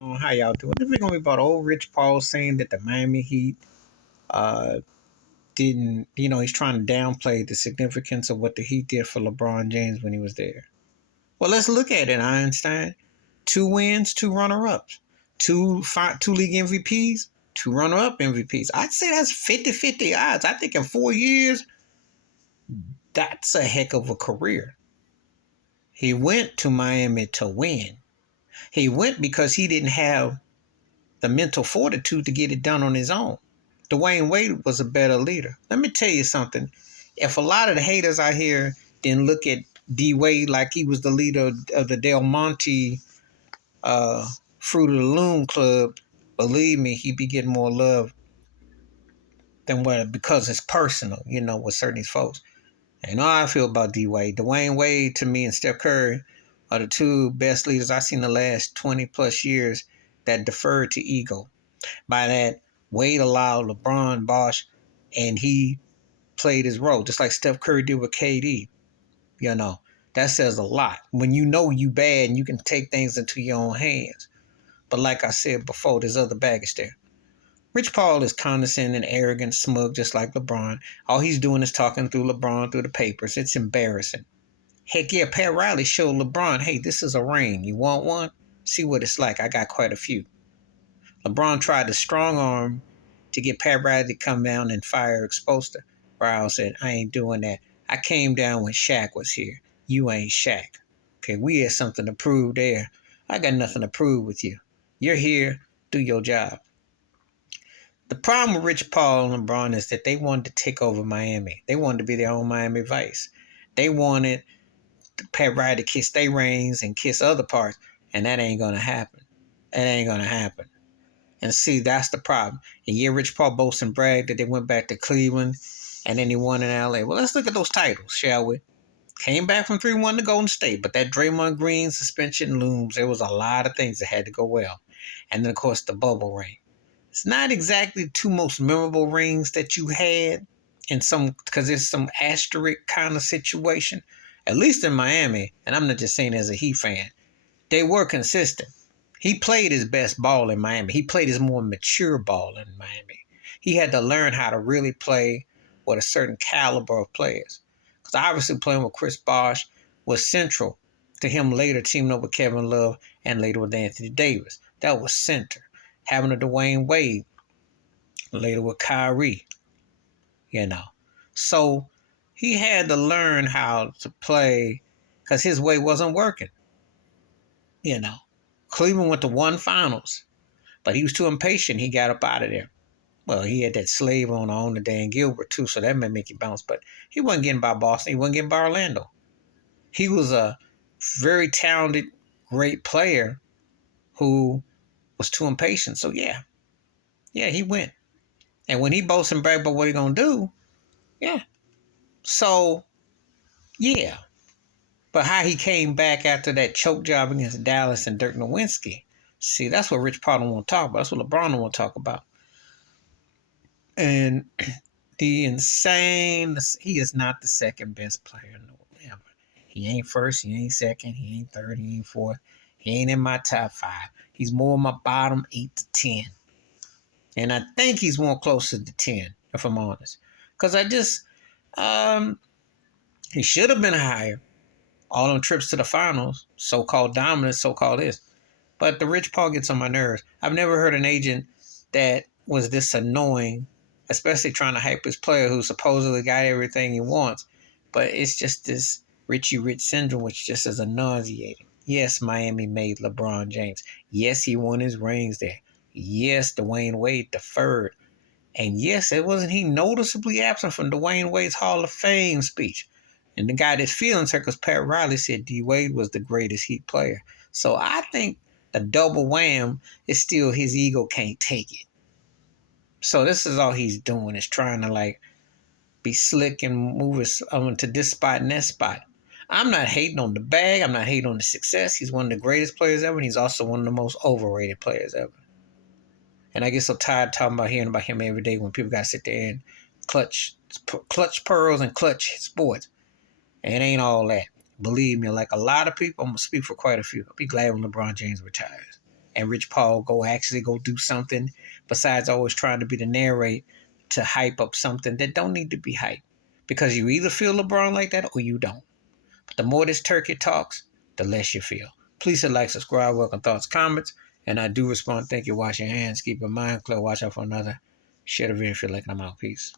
How y'all doing? This is gonna be about old Rich Paul saying that the Miami Heat uh didn't, he's trying to downplay the significance of what the Heat did for LeBron James when he was there. Well, let's look at it, Einstein. 2 wins, 2 runner-ups, two league MVPs, 2 runner-up MVPs. I'd say that's 50-50 odds. I think in 4 years, that's a heck of a career. He went to Miami to win. He went because he didn't have the mental fortitude to get it done on his own. Dwayne Wade was a better leader. Let me tell you something. If a lot of the haters out here didn't look at D Wade like he was the leader of the Del Monte Fruit of the Loom Club, believe me, he'd be getting more love than what, because it's personal, with certain folks. And how I feel about D Wade. Dwayne Wade, to me, and Steph Curry are the two best leaders I've seen the last 20 plus years that deferred to ego. By that, Wade allowed LeBron Bosh, and he played his role, just like Steph Curry did with KD. That says a lot. When you bad and you can take things into your own hands. But like I said before, there's other baggage there. Rich Paul is condescending, arrogant, smug, just like LeBron. All he's doing is talking through LeBron through the papers. It's embarrassing. Heck yeah, Pat Riley showed LeBron, hey, this is a ring. You want one? See what it's like. I got quite a few. LeBron tried to strong arm to get Pat Riley to come down and fire Exposter. Riley said, I ain't doing that. I came down when Shaq was here. You ain't Shaq. Okay, we had something to prove there. I got nothing to prove with you. You're here. Do your job. The problem with Rich Paul and LeBron is that they wanted to take over Miami. They wanted to be their own Miami Vice. They wanted Pat Riley to kiss their rings and kiss other parts, and that ain't going to happen. That ain't going to happen. And see, that's the problem. And yeah, Rich Paul boasts and bragged that they went back to Cleveland and then he won in LA. Well, let's look at those titles, shall we? Came back from 3-1 to Golden State, but that Draymond Green suspension looms. There was a lot of things that had to go well. And then, of course, the bubble ring. It's not exactly the two most memorable rings that you had because there's some asterisk kind of situation. At least in Miami, and I'm not just saying as a Heat fan, they were consistent. He played his best ball in Miami. He played his more mature ball in Miami. He had to learn how to really play with a certain caliber of players. Because obviously playing with Chris Bosh was central to him later teaming up with Kevin Love and later with Anthony Davis. That was center. Having a Dwayne Wade later with Kyrie, So he had to learn how to play because his way wasn't working, Cleveland went to one finals, but he was too impatient. He got up out of there. Well, he had that slave on the Dan Gilbert, too, so that may make you bounce. But he wasn't getting by Boston. He wasn't getting by Orlando. He was a very talented, great player who was too impatient. So, yeah, he went. And when he boasts and brags about what he's going to do, yeah. So, yeah. But how he came back after that choke job against Dallas and Dirk Nowitzki, see, that's what Rich Paul don't want to talk about. That's what LeBron don't want to talk about. And he is not the second best player in the world ever. He ain't first, he ain't second, he ain't third, he ain't fourth. He ain't in my top 5. He's more in my bottom 8 to 10. And I think he's more closer to 10, if I'm honest. Because he should have been higher. All them trips to the finals, so-called dominance, so-called this. But the Rich Paul gets on my nerves. I've never heard an agent that was this annoying, especially trying to hype his player who supposedly got everything he wants. But it's just this Richie Rich syndrome, which just is nauseating. Yes, Miami made LeBron James. Yes, he won his rings there. Yes, Dwayne Wade deferred. And yes, it wasn't he noticeably absent from Dwayne Wade's Hall of Fame speech. And the guy that's feelings hurt because Pat Riley said D Wade was the greatest Heat player. So I think the double wham is still his ego can't take it. So this is all he's doing is trying to be slick and move us to this spot and that spot. I'm not hating on the bag. I'm not hating on the success. He's one of the greatest players ever, and he's also one of the most overrated players ever. And I get so tired of talking about hearing about him every day when people got to sit there and clutch pearls and clutch sports. And it ain't all that. Believe me, like a lot of people, I'm going to speak for quite a few. I'll be glad when LeBron James retires. and Rich Paul actually go do something besides always trying to be the narrator to hype up something that don't need to be hyped. Because you either feel LeBron like that or you don't. But the more this turkey talks, the less you feel. Please hit like, subscribe, welcome thoughts, comments. And I do respond. Thank you. Wash your hands. Keep your mind clear. Watch out for another. Share the video if you like. I'm out. Peace.